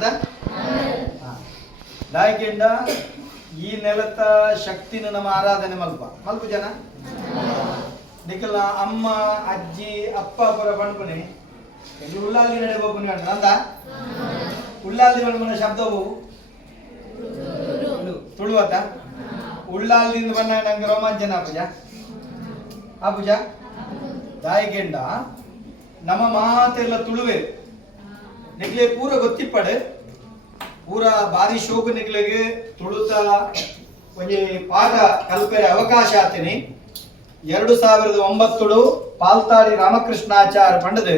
ಅದ ದಾಯಕೆಂಡ ಈ ನೆಲತ ಶಕ್ತಿನ ನಮ್ಮ ಆರಾಧನೆ ಮಲ್ಪ ಮಲ್ಪ ಜನ. ನಿಖಲ ಅಮ್ಮ, ಅಜ್ಜಿ, ಅಪ್ಪ ಪುರ ಎಲ್ಲಿ ಉಳ್ಳಾಲ್ದಿ ನಡೆ ಬೋಪುನಿ ಅಂದ ಅಂದ ಉಳ್ಳಾಲ್ದಿ ಬಣ್ಪುನ ಶಬ್ದ ಹೋಗು. ತುಳುವತ ಉಳ್ಳಾಲ್ದಿಂದ ಬಣ್ಣ ನಂಗೆ ರೋಮಾಂಚನ ಅಪ್ಪುಜ ಅಪ್ಪುಜ ದಾಯಕೆಂಡ ನಮ್ಮ ಮಾತೆಲ್ಲ ತುಳುವೆ. ನಿಗ್ಲೆ ಪೂರ ಗೊತ್ತಿಪ್ಪಡೆ. ಪೂರ ಬಾರಿ ಶೋಕ ನಿಗ್ಲೆಗೆ ತುಳುತ ಒಂಜಿ ಪಾಠ ಕಲ್ಪರೆ ಅವಕಾಶ ಆತೀನಿ. ಎರಡು ಸಾವಿರದ ಒಂಬತ್ತುಳು ಪಾಲ್ತಾಡಿ ರಾಮಕೃಷ್ಣಾಚಾರ್ಯ ಪಂಡದ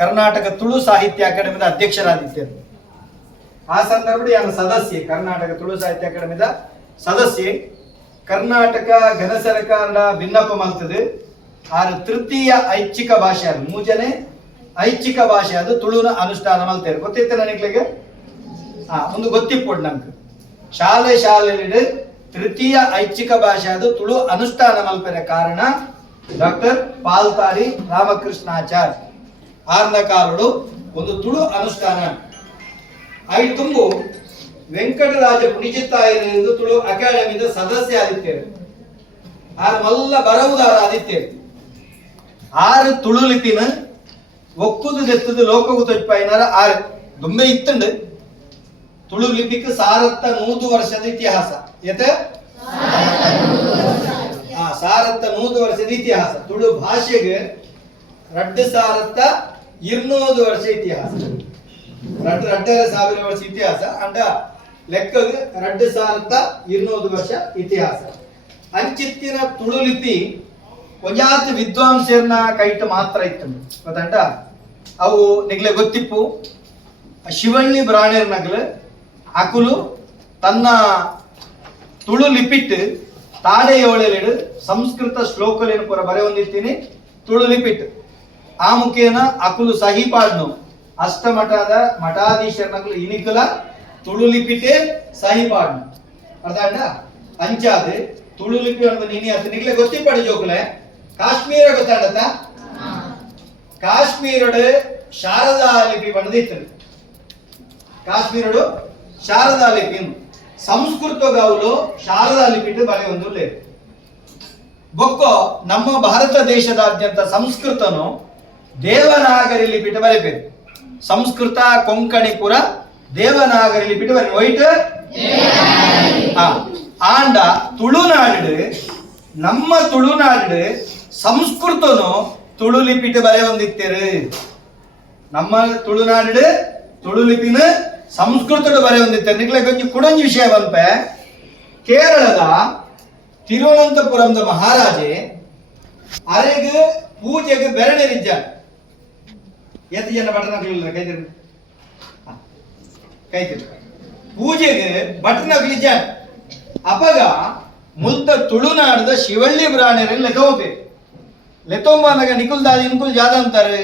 ಕರ್ನಾಟಕ ತುಳು ಸಾಹಿತ್ಯ ಅಕಾಡೆಮಿದ ಅಧ್ಯಕ್ಷರಾದಿದ್ದರು ಆ ಸಂದರ್ಭದಲ್ಲಿ ನಾನು ಸದಸ್ಯೆ? ಕರ್ನಾಟಕ ತುಳು ಸಾಹಿತ್ಯ ಅಕಾಡೆಮಿದ ಸದಸ್ಯೆ. ಕರ್ನಾಟಕ ಘನ ಸರ್ಕಾರದ ಭಿನ್ನಪ್ಪ ಮಲ್ತದೆ ಆರು ತೃತೀಯ ಐಚ್ಛಿಕ ಭಾಷೆ ಮೂಜನೆ ಐಚ್ಛಿಕ ಭಾಷೆ, ಅದು ತುಳುನ ಅನುಷ್ಠಾನ ಮಲ್ತೇರು ಗೊತ್ತಿತ್ತು ನನಗೆ ಹಾ ಒಂದು ಗೊತ್ತಿಪ್ಪುಡು ನಮ್ಗೆ ಶಾಲೆ ಶಾಲೆಯಲ್ಲಿ ತೃತೀಯ ಐಚ್ಛಿಕ ಭಾಷೆ, ಅದು ತುಳು ಅನುಷ್ಠಾನ ಮಲ್ಪರ ಕಾರಣ ಡಾಕ್ಟರ್ ಪಾಲ್ತಾರಿ ರಾಮಕೃಷ್ಣಾಚಾರ್ಯ. ಆರ್ನ ಕಾಲುಡು ಒಂದು ತುಳು ಅನುಷ್ಠಾನ. ಐ ತುಂಬು, ವೆಂಕಟರಾಜ ಪುಣಿಚಿತ್ತಾಯರಿಂದ ತುಳು ಅಕಾಡೆಮಿದ ಸದಸ್ಯ ಆದಿತ್ತೇವೆ ಆರು ಮಲ್ಲ ಬರವುದಾರ ಆದಿತ್ತೇವೆ ಆರು ತುಳು ಲಿಪಿನ ಒಕ್ಕುದು തെത്തത് ಲೋಕಗು ആര് ದುಂಬೆ ಇತ್ತುಂಡು ತುಳು ಲಿಪಿಕ್ ಸಾರತ್ತ ನೂದು ವರ್ಷದ ಇತಿಹಾಸ. ಎತ ಆ, ಸಾರತ್ತ ನೂದು ವರ್ಷದ ಇತಿಹಾಸ. ತುಳು ಭಾಷೆಗೆ ರಡ್ಡು ಸಾರತ್ತ ಇರ್ನೂದು ವರ್ಷ ಇತಿಹಾಸ. ರಡ್, ರಡ್ಡರ ಸಾವಿರ ವರ್ಷ ಇತಿಹಾಸ. ಅಂಡ ಲೆಕ್ಕಗೆ ರಡ್ಡು ಸಾರತ್ತ ಇರ್ನೂದು ವರ್ಷ ಇತಿಹಾಸ. ಅಂಚಿತ್ತಿನ ತುಳು ಲಿಪಿ ಒಂಜಾತ್ ವಿದ್ವಾಂಸರನ್ನ ಕೈಟ್ ಮಾತ್ರ ಇತ್ತು ಗೊತ್ತಂಟ ಅವು ನಿಗ್ಲೆ ಗೊತ್ತಿಪ್ಪು. ಶಿವಳ್ಳಿ ಬ್ರಾಣೆರ್ ನಗ್ಲು, ಅಕುಲು, ತನ್ನ ತುಳು ಲಿಪಿಟ್ ತಾಡೆ ಏಳಲಿಡು ಸಂಸ್ಕೃತ ಶ್ಲೋಕಲೇನು ಪೂರ ಬರೆ ಹೊಂದಿರ್ತೀನಿ ತುಳು ಲಿಪಿಟ್. ಆ ಮುಖೇನ ಅಕುಲು ಸಹಿ ಪಾಡ್ನು ಅಷ್ಟಮಠದ ಮಠಾಧೀಶರ ನಗ್ಲು ಇನಿಕುಲ ತುಳು ಲಿಪಿಟೇ ಸಹಿ ಪಾಡ್ನು ಅರ್ಥ ಅಂಡ ಅಂಚಾದ್. ತುಳು ಲಿಪಿ ಅನ್ನೋದು ನೀನಿ ಅಂತ ನಿಗ್ಲೆ ಗೊತ್ತಿಪ್ಪಡಿ ಜೋಕುಲೆ. ಕಾಶ್ಮೀರ ಗೊತ್ತಾಡತ್ತ ಕಾಶ್ಮೀರಡು ಶಾರದಾ ಲಿಪಿ ಬಂದಿತ್ತು ಕಾಶ್ಮೀರಡು ಶಾರದಾ ಲಿಪಿ. ಸಂಸ್ಕೃತ ಗೌಲು ಶಾರದಾ ಲಿಪಿ ಬಲೆ ಒಂದು ಬೊಕ್ಕೋ ಬೊಕ್ಕೊ ನಮ್ಮ ಭಾರತ ದೇಶದಾದ್ಯಂತ ಸಂಸ್ಕೃತನು ದೇವನಾಗರಿ ಲಿಪಿಟ ಬರೆಬೇಕು ಸಂಸ್ಕೃತ ಕೊಂಕಣಿ ಪುರ ದೇವನಾಗರಿ ಲಿಪಿಟ್ಟು ಬರೆ ವೈಟ್ ಆಂಡ ತುಳುನಾಡು ನಮ್ಮ ತುಳುನಾಡು ಸಂಸ್ಕೃತನು ಲಿಪಿಟ ಬರೆ ಹೊಂದಿತ್ತೇರು. ನಮ್ಮ ತುಳುನಾಡು ತುಳು ಲಿಪಿನ ಸಂಸ್ಕೃತದ ಬರೆ ಹೊಂದಿತ್ತೇರು. ನಿಗ್ಲೆ ಕೊಂಚ ಕುಡಂಜಿ ವಿಷಯ ಬಂಪೆ ಕೇರಳದ ತಿರುವನಂತಪುರಂದ ಮಹಾರಾಜೆ ಅರೆಗೆ ಪೂಜೆಗೆ ಬೆರಳೆರಿಜ್ಜ. ಎತ್ತು ಜನ ಬಟನಗಳಿಲ್ಲ ಕೈದಿರಿ ಪೂಜೆಗ್ ಪೂಜೆಗೆ ಬಟನಗಳಿಜ್ಜ ಅಪಗ ಮುಲ್ತ ತುಳುನಾಡದ ಶಿವಳ್ಳಿ ಬ್ರಾಣೆರಲ್ಲಿ ಲೆಕ್ಕ ಲೆತೋಂಬಾನಾಗ ನಿಕುಲ್ ದಾದಿ ಇನ್ಕುಲ್ ಅಂತಾರೆ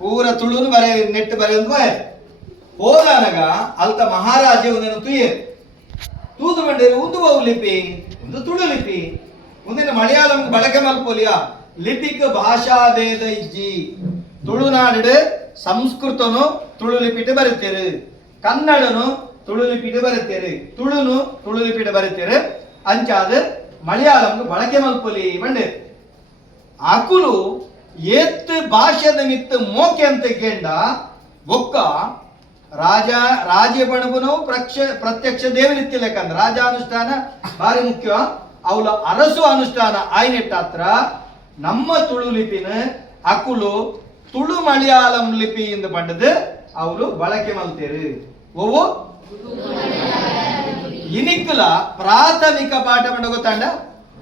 ಪೂರ ತುಳುನು ಬರೆ ನೆಟ್ಟು ಬರೆ ಒಂದು ಬಾಯ್ ಹೋದಾನಗ ಅಲ್ತ ಮಹಾರಾಜೆ ಒಂದನ್ನು ತುಯ್ಯ ತೂದು ಬಂಡೇರು ಉಂದು ಬಹು ಲಿಪಿ ಒಂದು ತುಳು ಲಿಪಿ ಒಂದಿನ ಮಲಯಾಳಂ ಬಳಕೆ ಮಲ್ಪೋಲಿಯ ಲಿಪಿಕ್ ಭಾಷಾ ಭೇದ ಇಜ್ಜಿ ತುಳುನಾಡು ಸಂಸ್ಕೃತನು ತುಳು ಲಿಪಿಟ್ ಬರುತ್ತೇರು ಕನ್ನಡನು ತುಳು ಲಿಪಿಟ್ ತುಳುನು ತುಳು ಲಿಪಿಟ್ ಬರುತ್ತೇರು ಅಂಚಾದ ಮಲಯಾಳಂ ಬಳಕೆ ಮಲ್ಪೊಲಿ ಬಂಡೆ ಅಕುಲು ಏತ್ ಭಾಷೆದ ಮಿತ್ತ ಮೋಕೆ ಅಂತ ಕೇಂಡ ಒಕ್ಕ ರಾಜ, ರಾಜ್ಯ ಬಣಬುನು ಪ್ರಕ್ಷ, ಪ್ರತ್ಯಕ್ಷ ಲೆಕ್ಕಂದ ರಾಜ ಅನುಷ್ಠಾನ, ಭಾರಿ ಮುಖ್ಯ. ಅವಳ ಅರಸು ಅನುಷ್ಠಾನ ಆಯ್ನೆಟ್ಟ ಹತ್ರ ನಮ್ಮ ತುಳು ಲಿಪಿನ ಅಕುಲು ತುಳು ಮಲಯಾಳಂ ಲಿಪಿಯಿಂದ ಬಂಡದು ಅವಳು ಬಳಕೆ ಮಲ್ತೇರು ಓವು ಇನಿಕ್ಕಲ ಪ್ರಾಥಮಿಕ ಪಾಠ ಪಂಡ ಗೊತ್ತಾಂಡ?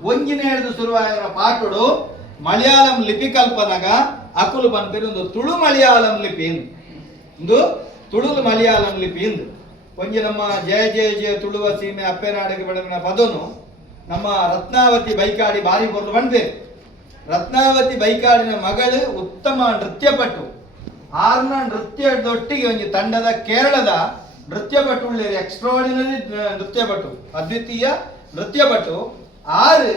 ಒಂಜಿನ ಹೇಳಿದ ಶುರುವಾಗಿರೋ ಪಾಠಡು ಮಲಯಾಳಂ ಲಿಪಿ ಕಲ್ಪನಾಗ ಅಕುಲು ಬಂದಿರು ಒಂದು ತುಳು ಮಲಯಾಳಂ ಲಿಪಿ ಒಂದು ತುಳು ಮಲಯಾಳಂ ಲಿಪಿ ಇಂದು. ಒಂಜಿ ನಮ್ಮ ಜಯ ಜಯ ಜಯ ತುಳುವ ಸೀಮೆ ಅಪ್ಪೆನಾಡಿಗೆ ಬಡವಿನ ಪದನು ನಮ್ಮ ರತ್ನಾವತಿ ಬೈಕಾಡಿ ಬಾರಿ ಬರಲು ಬಂದ್ವೆ. ರತ್ನಾವತಿ ಬೈಕಾಡಿನ ಮಗಳು ಉತ್ತಮ ನೃತ್ಯಪಟು. ಆರ್ನ ನೃತ್ಯದೊಟ್ಟಿಗೆ ಒಂದು ತಂಡದ ಕೇರಳದ ನೃತ್ಯಪಟು ಎಕ್ಸ್ಟ್ರಾಡಿನರಿ ನೃತ್ಯಪಟು, ಅದ್ವಿತೀಯ ನೃತ್ಯಪಟು. ಆರು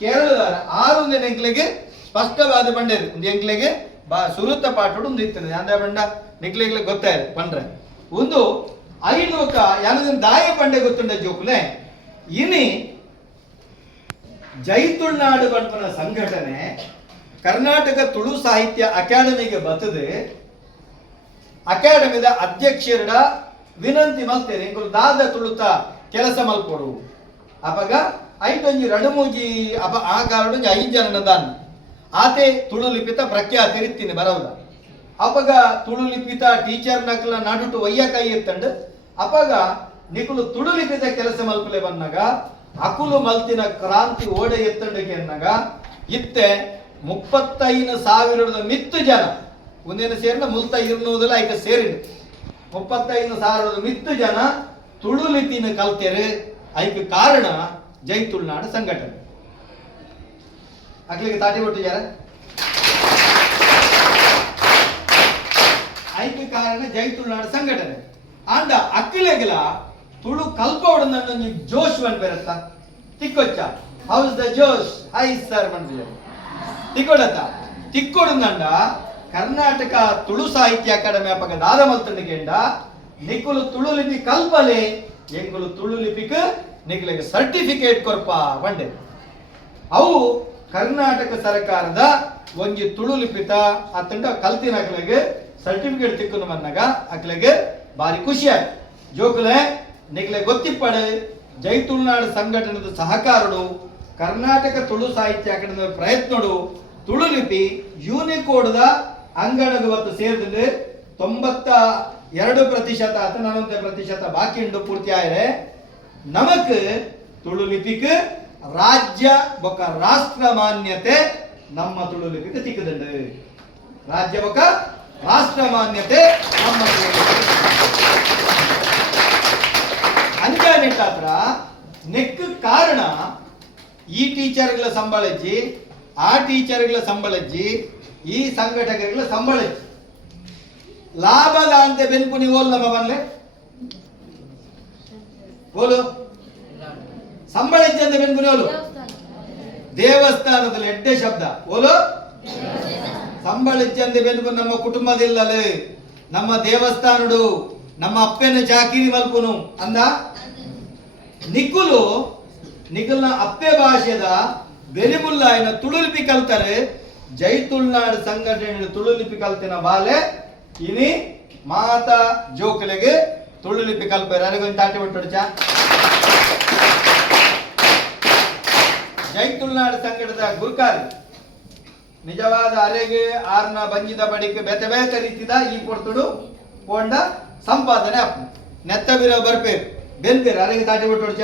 ಕೇರಳದ ಆರು ಎಂಕ್ಲೆಗೆ ಸ್ಪಷ್ಟವಾದ ಬಂಡೇರು ಒಂದು ಎಂಕ್ಲೆಗೆ ಬಾ ಸುರುತ್ತ ಪಾಠ ಒಂದು ಇತ್ತು ಅಂದ್ರೆ ಬಂಡ? ನಿಕ್ಲೆಗ್ಲೆ ಗೊತ್ತಾಯ್ತು ಪಂಡ್ರೆ ಒಂದು ಐನೂಕ ಯಾವ ದಾಯ ಪಂಡೆ ಗೊತ್ತುಂಡ ಜೋಕುಲೆ? ಇನಿ ಜೈತುಳ್ನಾಡು ಬಂಟನ ಸಂಘಟನೆ ಕರ್ನಾಟಕ ತುಳು ಸಾಹಿತ್ಯ ಅಕಾಡೆಮಿಗೆ ಬತ್ತದೆ. ಅಕಾಡೆಮಿದ ಅಧ್ಯಕ್ಷರ ವಿನಂತಿ ಮಲ್ತೇನೆ. ದಾದ ತುಳುತ ಕೆಲಸ ಮಲ್ಪೊಡು ಅಪಗ ಐಟೊಂಜಿ ರಡುಮೂಜಿ ಅಪ ಆ ಕಾರಣ ಐದು ಜನ ದಾನ್. ಆತೆ ತುಳುಲಿಪಿತ ಲಿಪಿತ ಪ್ರಖ್ಯಾತಿ ಇರ್ತೀನಿ ಬರವದ ಅಪಗ ತುಳುಲಿಪಿತ ಟೀಚರ್ ನಕಲ ನಾಡುಟು ಒಯ್ಯ ಕೈ ಎತ್ತಂಡು ಅಪಗ ನಿಕುಲು ತುಳುಲಿಪಿತ ಕೆಲಸ ಮಲ್ಪಲೆ ಬಂದಾಗ, ಅಕುಲು ಮಲ್ತಿನ ಕ್ರಾಂತಿ ಓಡೆ ಎತ್ತಂಡಿಗೆ ಅನ್ನಗ ಇತ್ತೆ ಮುಪ್ಪತ್ತೈದು ಸಾವಿರದ ಮಿತ್ತು ಜನ. ಒಂದೇನು ಸೇರಿನ ಮುಲ್ತ ಇರ್ನೋದಿಲ್ಲ ಐಕ ಸೇರಿನ ಮುಪ್ಪತ್ತೈದು ಸಾವಿರದ ಮಿತ್ತು ಜನ ತುಳು ಲಿಪಿನ ಕಲ್ತೆರು. ಐಕ ಕಾರಣ ಜೈ ತುಳುನಾಡು ಸಂಘಟನೆ. ಅಕ್ಲಿಗೆ ತಾಟಿ ಕೊಟ್ಟಿದ್ದಾರೆ. ಐಕ್ಯ ಕಾರಣ ಜೈ ತುಳುನಾಡು ಸಂಘಟನೆ. ಆಂಡ ಅಕ್ಕಿಲೆಗಿಲ ತುಳು ಕಲ್ಪವಡು ನೀವು ಜೋಶ್ ಬಂದ್ ಬರತ್ತ? ತಿಕ್ಕೊಚ್ಚ. How's the Josh? High sir ಬಂದಿದೆ ತಿಕ್ಕೊಡತ್ತ? ತಿಕ್ಕೊಡುಂದಂಡ ಕರ್ನಾಟಕ ತುಳು ಸಾಹಿತ್ಯ ಅಕಾಡೆಮಿ ಅಪ್ಪ ದಾದ ಮಲ್ತಂಡಿಗೆಂಡ ನಿಕುಲು ತುಳು ಲಿಪಿ ಕಲ್ಪಲೆ ಎಂಗುಲು ತುಳು ಲಿಪಿಕ್ ನಿಕಲಿಗೆ ಸರ್ಟಿಫಿಕೇಟ್ ಕೊರ್ಪ ಬಂಡೆ ಅವು ಕರ್ನಾಟಕ ಸರ್ಕಾರದ ಒಂಜಿ ತುಳು ಲಿಪಿತ ಅತ್ತಂಡ ಕಲ್ತಿನ ಅಕ್ಲೆಗೆ ಸರ್ಟಿಫಿಕೇಟ್ ತಿಕ್ಕುನು ಬಂದಾಗ ಅಕ್ಲೆಗೆ ಬಾರಿ ಖುಷಿ ಆಯ್ತು. ಜೋಕುಲೆ ನಿಗ್ಲೆ ಗೊತ್ತಿಪ್ಪಡೆ, ಜೈ ತುಳುನಾಡು ಸಂಘಟನೆದ ಸಹಕಾರಡು, ಕರ್ನಾಟಕ ತುಳು ಸಾಹಿತ್ಯ ಅಕಾಡೆಮಿ ಪ್ರಯತ್ನಡು, ತುಳು ಲಿಪಿ ಯೂನಿಕೋಡ್ದ ಅಂಗಡದ ಇವತ್ತು ಸೇರಿದ್ರೆ ತೊಂಬತ್ತ ಎರಡು ಪ್ರತಿಶತ ನಲವತ್ತು ಪ್ರತಿಶತ ಬಾಕಿ ಉಂಡು ಪೂರ್ತಿ ಆಯ್ರೆ. ನಮಕ್ ತುಳು ಲಿಪಿಕ್ ರಾಜ್ಯ ಬೊಕ ರಾಷ್ಟ್ರ ಮಾನ್ಯತೆ ನಮ್ಮ ತುಳು ಲಿಪಿಕ್ ತಿಕ್ಕದಂಡು ರಾಜ್ಯ ಬೊಕ ರಾಷ್ಟ್ರ ಮಾನ್ಯತೆ ನಮ್ಮ ತುಳು ಲಿಪಿಕ್ ಅಂಜಾನೆಟ್ಟಾತ್ರ ನೆಕ್ ಕಾರಣ ಈ ಟೀಚರ್ಗಳ ಸಂಬಳಜ್ಜಿ, ಆ ಟೀಚರ್ಗಳ ಸಂಬಳಜ್ಜಿ, ಈ ಸಂಘಟಕಗಳ ಸಂಬಳಜ್ಜಿ. ಲಾಭದ ಅಂತೆ ಬೆನ್ಪುನಿ ಓಲ್ ನಮ್ಮ ಬನ್ಲೆ ಓಲು. ಸಂಬಳ ಇಚ್ಛಂತ ಬೆನ್ಪುರಿ ಓಲು ದೇವಸ್ಥಾನದಲ್ಲಿ ಎಡ್ಡೆ ಶಬ್ದ. ಓಲು? ಸಂಬಳ ಇಚ್ಛಂತ ಬೆನ್ ನಮ್ಮ ಕುಟುಂಬದಿಲ್ಲಲೆ? ನಮ್ಮ ದೇವಸ್ಥಾನಡು, ನಮ್ಮ ಅಪ್ಪೆನ ಜಾಕಿರಿ ಮಲ್ಪುನು ಅಂದ? ನಿಕುಲು, ನಿಕಲ್ನ ಅಪ್ಪೆ ಭಾಷೆದ ಬೆಲಿಮುಲ್ಲಾಯನ ತುಳುಲಿಪಿ ಕಲ್ತಾರೆ, ಜೈ ತುಳುನಾಡು ಸಂಘಟನೆ ತುಳುಲಿಪಿ ಕಲ್ತಿನ ಬಾಲೆ, ಇನಿ ಮಾತಾ ಜೋಕಲೆಗೆ ತುಳುಲಿಪಿ ಕಲ್ಪರು. ಯಾರಿಗೊಂದು ತಾಟಿ ಬಿಟ್ಟು ಜೈ ತುಳುನಾಡು ಸಂಘಟದ ಗುರುಕಾರಿ ನಿಜವಾದ ಅರೆಗೆ ಆರ್ನ ಬಂಜಿದ ಬಡಿಕೆ ಬೇತೆ ಬೇತೆ ರೀತಿದ ಈ ಕೊಡ್ತುಡು ಪೋಂಡ ಸಂಪಾದನೆ ಅಪ್ಪ ನೆತ್ತ ಬಿರೋ ಬರ್ಪೇರು ಬೆಲ್ಪೇರು ಅರೆಗೆ ತಾಟಿ ಬಿಟ್ಟೊಡ್ಚ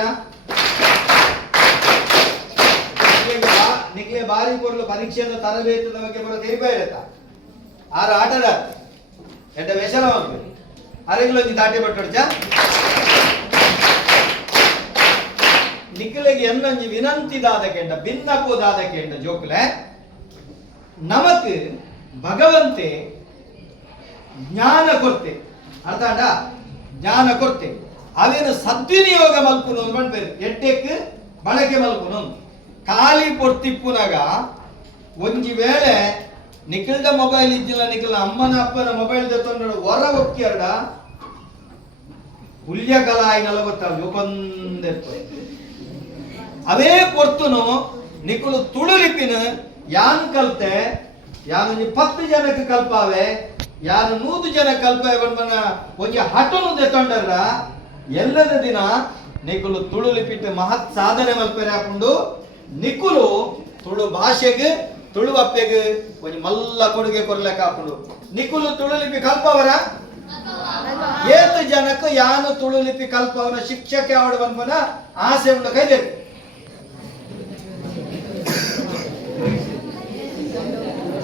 ನಿಕ್ಲೆ ಬಾರಿ ಕೊರಲು ಪರೀಕ್ಷೆದ ತರಬೇತದ ಬಗ್ಗೆ ಬರೋ ತಿರುಪೇರತ್ತ ಆರು ಆಟದ ಎಡ್ಡ ವ್ಯಸನ ಅರೆಗಳೊಂದು ತಾಟಿ ಬಿಟ್ಟೊಡ್ಚ ವಿನಂತಿದಾದ ಕೆಂಡ ಭಿನ್ನಪುದಾದ ಕೆಂಡ ಜೋಕುಲೆ, ನಮಕ್ ಭಗವಂತೆ ಜ್ಞಾನ ಕೊರ್ತೆ. ಅರ್ಥ ಜ್ಞಾನ ಕೊರ್ತೆ. ಅವೇನು ಸದ್ವಿನಿಯೋಗ ಮಲ್ಪುನು ಮಾಡ್ಬೇಕು ಎಟ್ಟೆಕ್ ಬಳಕೆ ಮಲ್ಪುನು. ಖಾಲಿ ಪೊರ್ತಿಪ್ಪುನಾಗ ಒಂಜಿ ವೇಳೆ ನಿಖಿಲ್ದ ಮೊಬೈಲ್ ಇದ್ದಿಲ್ಲ ನಿಖಿಲ್, ಅಮ್ಮನ ಅಪ್ಪನ ಮೊಬೈಲ್ ತೆತ್ತೊಂಡು ಹೊರ ಒಕ್ಕಿಯರ್ಡ ಹುಲ್ಯ ಕಲಾಯಿ ನಲವತ್ತ ಕೊಂದಿರ್ತದೆ ಅವೇ ಕೊರ್ತುನು ನಿಕುಲು ತುಳುಲಿಪಿನ ಯಾನ್ ಕಲ್ತೆ, ಯಾನು ಪತ್ತು ಜನಕ್ಕೆ ಕಲ್ಪಾವೆ, ಯಾನು ನೂತು ಜನ ಕಲ್ಪೆ ಬಂದನ ಒಂಜಿ ಹಟನು ತೆತ್ತೊಂಡರ ಎಲ್ಲದ ದಿನ ನಿಕುಲು ತುಳು ಲಿಪಿಟ್ ಮಹತ್ ಸಾಧನೆ ಮಲ್ಪರೆ ಹಾಕೊಂಡು ನಿಕುಲು ತುಳು ಭಾಷೆಗೆ, ತುಳು ಅಪ್ಪೆಗೆ ಒಂಜಿ ಮಲ್ಲ ಕೊಡುಗೆ ಕೊರ್ಲೆಕ್ಕ ಹಾಕೊಂಡು. ನಿಕುಲು ತುಳುಲಿಪಿ ಕಲ್ಪವರ? ಏತು ಜನಕ್ಕೆ ಯಾನು ತುಳುಲಿಪಿ ಕಲ್ಪವನ ಶಿಕ್ಷಕ ಯಾವ ಬಂದ್ಬನ ಆಸೆ ಉಂಡ ಕೈದೇರು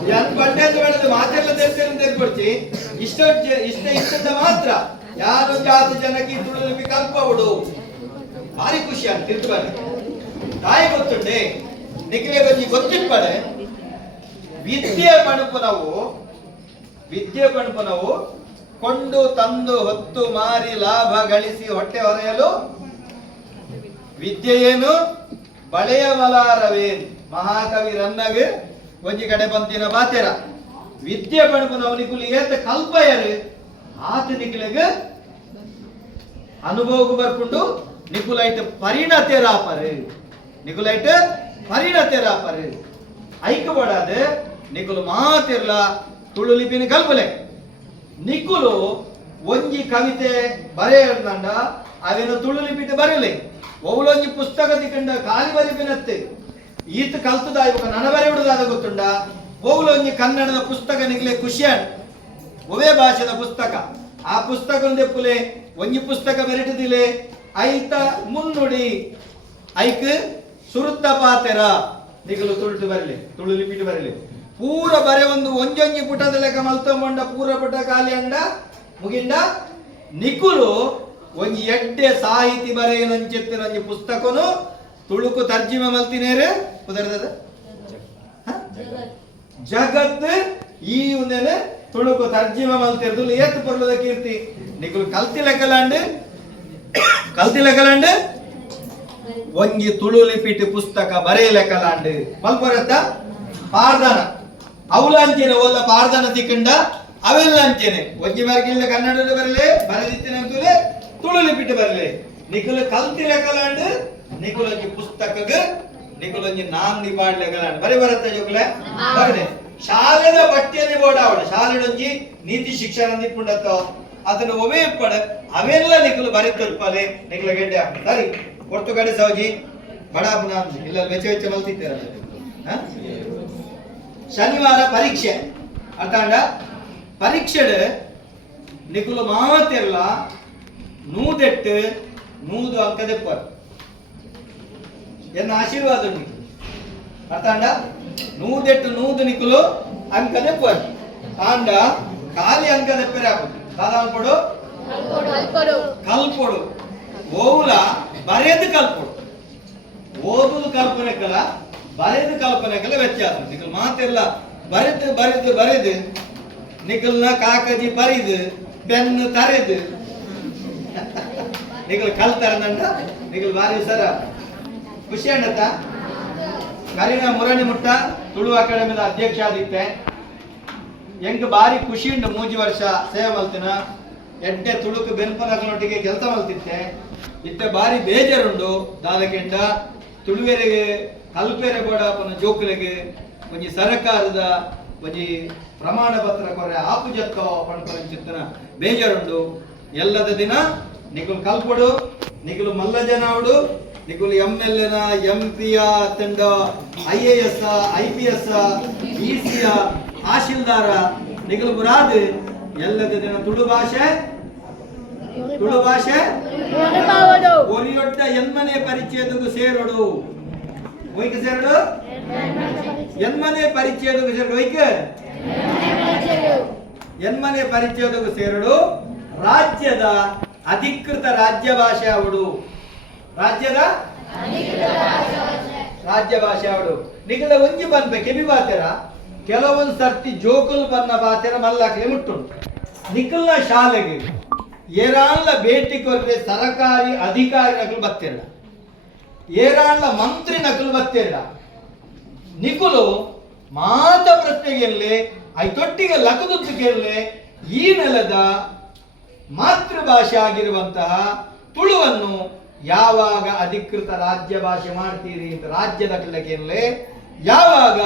ಬೇಡದ ಮಾತೆಲ್ಲ ತೆರ್ತೇನೆ ತೆರ್ಕೊಡ್ತಿ ಇಷ್ಟ ಇಷ್ಟ ಇಷ್ಟದ ಮಾತ್ರ. ಯಾರು ಜಾತಿ, ಜನಕ್ಕೆ ಕಲ್ಪ ಉಡು ಭಾರಿ ಖುಷಿ ಅಂತ ತಿರ್ತಾರೆ ತಾಯಿ ಗೊತ್ತುಂಡೆ ನಿಖಿಲೆ ಬಗ್ಗೆ ಗೊತ್ತಿಪ್ಪಡೆ ವಿದ್ಯೆ ಪಣುಪು ನಾವು, ವಿದ್ಯೆ ಬಣಪು ನಾವು ಕೊಂಡು, ತಂದು, ಹೊತ್ತು, ಮಾರಿ, ಲಾಭ ಗಳಿಸಿ ಹೊಟ್ಟೆ ಹೊರೆಯಲು ವಿದ್ಯೆ ಏನು? ಬಳೆಯ ಮಲಾರವೇನ್ ಮಹಾಕವಿ ರನ್ನಗೆ ಒಂಜಿ ಕಡೆ ಬಂತಿನ ಬಾತೆರ. ವಿದ್ಯೆ ಪಣುಪು ಅವನಿಗೂ ಏತ ಕಲ್ಪಯರು ಆತ ನಿಖಿಲೆಗೆ ಅನುಭವಗೂ ಬರ್ಕೊಂಡು ನಿಕುಲೈಟ್ ಪರಿಣತೆ ರಾಪರು ನಿಕುಲೈಟ್ ಪರಿಣತೆ ರಾಪರು ಐಕಬಡಾದ ನಿಕುಲು ಮಾತಿರ್ಲ ತುಳು ಲಿಪಿನ ಕಲ್ಪಲೆ ನಿಕುಲು ಒಂಜಿ ಕವಿತೆ ಬರೆಯಂಡ ಅವೇನು ತುಳು ಲಿಪಿಟ್ ಬರಲಿ ಒವ್ಲೊಂಜಿ ಪುಸ್ತಕ ತಿಕ್ಕಂಡ ಕಾಲಿ ಬರಿಪಿನತ್ತೆ ಈತ ಕಲ್ತದ ಇವಾಗ ನನ ಬರೆಯುವುದಾದ ಗೊತ್ತುಂಡ? ಒವ್ಲೊಂಜಿ ಕನ್ನಡದ ಪುಸ್ತಕ ನಿಗ್ಲೆ ಖುಷಿಯಾಡ್ ಒವೇ ಭಾಷೆದ ಪುಸ್ತಕ. ಆ ಪುಸ್ತಕ ಒಂದೆಪ್ಪುಲೆ ಒಂಜಿ ಪುಸ್ತಕ ಬೆರೆಟದಿಲೆ, ಐತ ಮುನ್ನುಡಿ. ಐಕ್ ಸುರುತ್ತ ಪಾತೆರ. ನಿಗಲು ತುಳುಟು ಬರಲಿ ತುಳು ಲಿಪಿಟ್ ಬರಲಿ. ಪೂರ ಬರೆ ಒಂದು ಒಂಜೊಂಜಿ ಪುಟದ ಲೆಕ್ಕ ಮಲ್ತೊಂಡ ಪೂರ ಪುಟ ಖಾಲಿ ಅಂಡ, ಮುಗಿಂಡ ನಿಕುಲು ಒಂಜಿ ಎಡ್ಡೆ ಸಾಹಿತಿ ಬರೆಯನಂಚಿತ್ತಿನ ಒಂಜಿ ಪುಸ್ತಕನು ತುಳುಕು ತರ್ಜಿಮೆ ಮಲ್ತಿನೇರೆ. ಕುದರ್ದದ? ಜಗತ್. ಈ ಒಂದೇನೆ ತುಳುಕು ತರ್ಜಿಮ ಮಲ್ತಿರ್ದು ಏತ್ ಪರ್ಲದ ಕೀರ್ತಿ. ನಿಕುಲು ಕಲ್ತಿ ಲೆಕ್ಕಲಾಂಡ್? ಕಲ್ತಿ ಲೆಕ್ಕಲಾಂಡ್? ಒಂಗಿ ತುಳು ಲಿಪಿಟ್ ಪುಸ್ತಕ ಬರೆಯ ಲೆಕ್ಕಲಾಂಡ್. ಮಲ್ಪರತ್ತ? ಪಾರ್ದಾನ. ಅವಲಂಚೆನೆ ಓದ ಪಾರ್ದಾನ ತಿಕ್ಕಂಡ ಅವೆಲ್ಲ ಅಂಚೆನೆ ಒಂಜಿ ಮಾರ್ಗಿಲ್ಲ ಕನ್ನಡ ಬರೆಲೆ ಬರೆದಿತ್ತಿನ ಅಂತಲೇ ತುಳು ಲಿಪಿಟ್ ಬರಲಿ. ನಿಕುಲು ಕಲ್ತಿ ಲೆಕ್ಕಲಾಂಡ್? ನಿಕುಲು ಒಂಜಿ ಪುಸ್ತಕಗ ನಿಕುಲು ಒಂಜಿ ನಾನ್ ನಿಪಾಡ್ ಲೆಕ್ಕಲಾಂಡ್ ಬರೆ ಬರತ್ತ ಜೋಕುಲೆ? ಬರ್ಲೆ. ಶಾಲೆದ ಬೋರ್ಡ್ ಆವಡ ಶಾಲೆಡೊಂಜಿ ನೀತಿ ಶಿಕ್ಷಣ ನಿಪುಣತ ಅದನ್ನು ಒಮೆ ಪಡ ಅವೆಲ್ಲ ನಿಕ್ಕುಲ್ ಬರಿ ತಲ್ಪಲೆ. ನಿಕುಲ ಗೆಡ್ಡೆ ಹಾಕಿ ಸರಿ. ಕೊರ್ತು ಕಡೆ ಸೌಜಿ. ಬಡಾಪುನ ಇಲ್ಲ ವೆಚ್ಚ ವೆಚ್ಚ ಹಾ? ಶನಿವಾರ ಪರೀಕ್ಷೆ. ಅರ್ಥಾಂಡ ಪರೀಕ್ಷೆಡು ನಿಕುಲು ಮಾತೆಲ್ಲ ನೂದೆಟ್ಟು ನೂದು ಅಂಕ ದೆಪ್ಪರ್ ಎನ್ನ ಆಶೀರ್ವಾದ ಉಂಟು. ಅರ್ಥ ಅಂಡ ನೂದೆಟ್ಟು ನೂದು ನಿಕುಲು ಅಂಕ ದೆಪ್ಪರ್ ಆಂಡ ಖಾಲಿ ಅಂಕದ ದೆಪ್ಪರೆ ಹಾಕು ಕಲ್ಪಡು ಓವುಲ ಬರೆಯದು ಕಲ್ಪಡು ಬರೆದು ಕಲ್ಪನೆ ಕಲ ಕಲ್ಪನೆಕಲ ಕಲ್ಪನೆ ಕಲ್ಪನೆಕಲ ವ್ಯತ್ಯಾಸ. ನಿಕಲ್ ಮಾತೆಲ್ಲ ಬರೆದು ಬರೆದು ಬರೆದು ನಿಕಲ್ನ ಕಾಕಜಿ ಬರಿದು ಪೆನ್ ತರೆದು. ನಿಗಲ್ ಕಲ್ತಾರ ನಂಡ ನಿಕಲ್ ಬಾರಿ ಸರ ಖುಷಿ ಅಣ್ಣತ್ತ ಕರಿನ ಮುರಣಿ ಮುಟ್ಟ ತುಳು ಅಕಾಡೆಮಿದ ಅಧ್ಯಕ್ಷ ಆದಿತ್ತೆ. ಹೆಂಗ್ ಬಾರಿ ಖುಷಿ ಉಂಟು ಮೂಜಿ ವರ್ಷ ಸೇವೆ ಮಲ್ತಿನ. ಎಡ್ಡೆ ತುಳುಕು ಬೆನ್ಪನಗಳೊಟ್ಟಿಗೆ ಕೆಲಸ ಮಲ್ತಿತ್ತೆ. ಇತ್ತೆ ಬಾರಿ ಬೇಜಾರುಂಡು ದಾದಕೆಂಡ. ತುಳುವೆರೆಗೆ, ಕಲ್ಪೆರೆ ಬೋಡಾಪನ ಜೋಕುಲೆಗೆ, ಒಂಜಿ ಸರಕಾರದ ಒಂಜಿ ಪ್ರಮಾಣ ಪತ್ರ ಕೊರೆ ಆಪು ಜತ್ತ ಪಂಪನ ಚಿತ್ತನ ಬೇಜಾರುಂಡು. ಎಲ್ಲದ ದಿನ ನಿಗುಲು ಕಲ್ಪಡು ನಿಗುಲು ಮಲ್ಲ ಜನಾವುಡು ನಿಗುಲು ಎಂ ಎಲ್ ಎನ ಎಂ ಪಿಯ ತಂಡ I A S I P S E C ತಹಶೀಲ್ದಾರ ನಿಗುಲು ಮುರಾದ್ ಎಲ್ಲದ ದಿನ ತುಳು ಭಾಷೆ ತುಳು ಭಾಷೆ ಒರಿಯೊಡ್ಡ ಎನ್ಮನೆ ಪರಿಚಯದಗೂ ಸೇರೋಡು. ಒಯ್ಕ ಸೇರಡು? ಎನ್ಮನೆ ಪರಿಚಯದಗೂ ಸೇರಡು. ಒಯ್ಕ? ಎನ್ಮನೆ ಪರಿಚಯದಗೂ ಸೇರಡು. ರಾಜ್ಯದ ಅಧಿಕೃತ ರಾಜ್ಯ ಭಾಷೆ ಅವಡು ರಾಜ್ಯದ? ರಾಜ್ಯ ಭಾಷೆ ಅವಳು ನಿಗಳ ಒಂಜಿ ಬಂದ ಕೆಬಿ ಬಾತೆರ? ಕೆಲವೊಂದು ಸರ್ತಿ ಜೋಕುಲ್ ಬನ್ನ ಬಾತೆರ ಮಲ್ಲಾಕ್ಲೆ ಮುಟ್ಟುಂಟು. ನಿಖಲ್ನ ಶಾಲೆಗೆ ಏರಾಳ್ಲ ಭೇಟಿ ಕೊರದೆ ಸರಕಾರಿ ಅಧಿಕಾರಿ ನಕಲು ಬತ್ತಿರಲ್ಲ ಏರಾಳ್ಲ ಮಂತ್ರಿ ನಕಲು ಬತ್ತಿರಲ್ಲ ನಿಕುಲು ಮಾತ ತೊಟ್ಟಿಗೆ ಐತೊಟ್ಟಿಗೆ ಲಕದುತ್ತಿಗೆಲ್ಲೇ ಈ ನೆಲದ ಮಾತೃಭಾಷೆ ಆಗಿರುವಂತಹ ತುಳುವನ್ನು ಯಾವಾಗ ಅಧಿಕೃತ ರಾಜ್ಯ ಭಾಷೆ ಮಾಡ್ತೀರಿ ಅಂತ ರಾಜ್ಯದ ಕಡೆಗೆಲ್ಲೇ ಯಾವಾಗ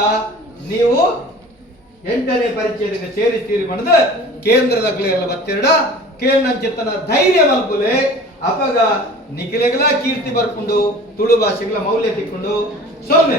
ನೀವು ಎಂಟನೇ ಪರಿಚಯಕ್ಕೆ ಸೇರಿಸ್ತೀರಿ ಮನದ ಕೇಂದ್ರದ ಎಲ್ಲ ಬತ್ತೆರಡ ಕೇಂದ್ರ ಚಿತ್ತನ ಧೈರ್ಯ ಮಲ್ಪುಲೆ ಅಪಗ ನಿಖಿಲೆಗಳ ಕೀರ್ತಿ ಬರ್ಕೊಂಡು, ತುಳು ಭಾಷೆಗಳ ಮೌಲ್ಯ ತಿಕ್ಕೊಂಡು ಸೊಲ್ಲೆ